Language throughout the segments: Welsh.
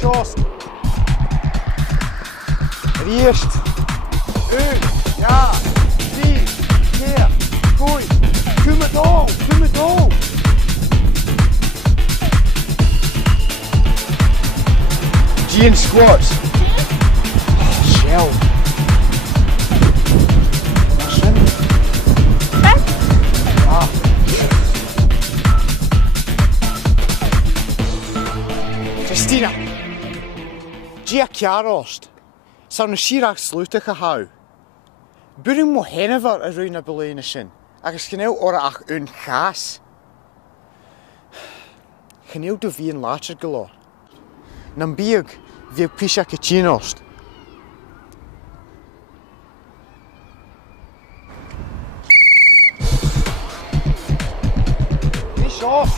Schaust. Riechst. Ja. Die. Hier. Goed. Kom met al. Kom met al. G and squats. Shell. Christina, Gia Kjarost, sa'n sirach sluta gehou. Buring mo hennever a ruina belene sin, agus geneel ora ach un gas. Geneel do wie een later gelo. Nam bieg wie pisha kachinost. Fish off.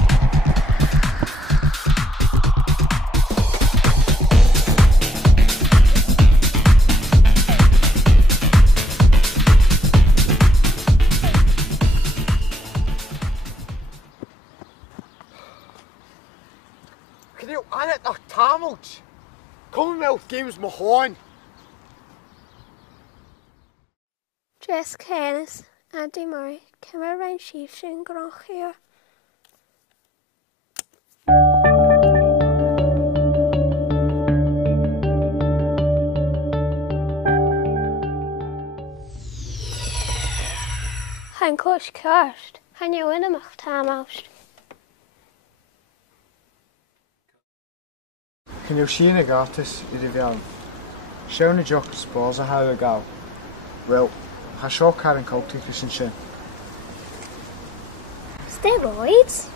Geneel aan het nog tamelt. Commonwealth Games Mahon. Jess Canis, Andy Murray, Kimmer Ryan Chiefs in Grand here. Han coach Kirst, han you in a mach tamelt. Geneel Sheena Gartis in de Vian. Show na jock spores a how a go. Well, ha shaw Karen Culticus and shin. Steroids?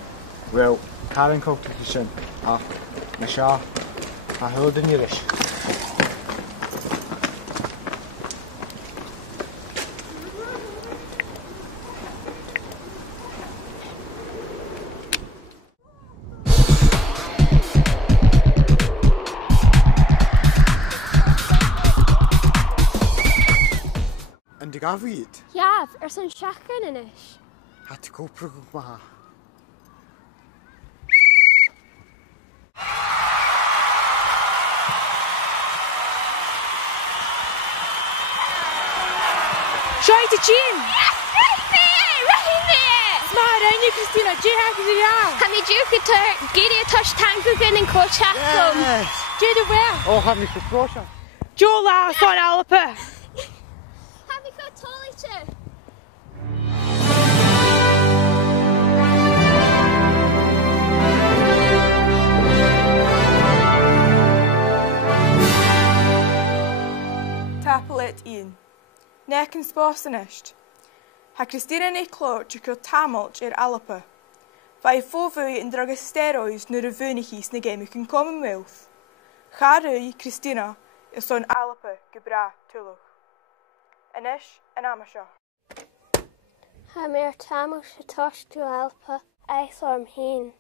Well, Karen Culticus shin. Ah, na shaw. I heard in Yiddish. En de gaf je het? Ja, zijn shaken in is. Had ik ook probeerd maar. Shine to Jim! Yes, right there! Smart, ain't you, Christina? Jim, how can you go? Can you do it? Get a touch tank again and coach at them. Yes! Do the well. Oh, had me verprochen. Joe last on Alpa. Have you got toilet? Tapelet 1. Nek yn sbosynist. Ha Christina neu clod yw cael tamolch Alpa. Fai fwy yn drog steroids nyr y fynigis na gemig yn Commonwealth. Charwy Christina is son Alpa gebra tulwch. Enish yn amasio. Ha meer tamelt tosh to Alpa. I saw him heen.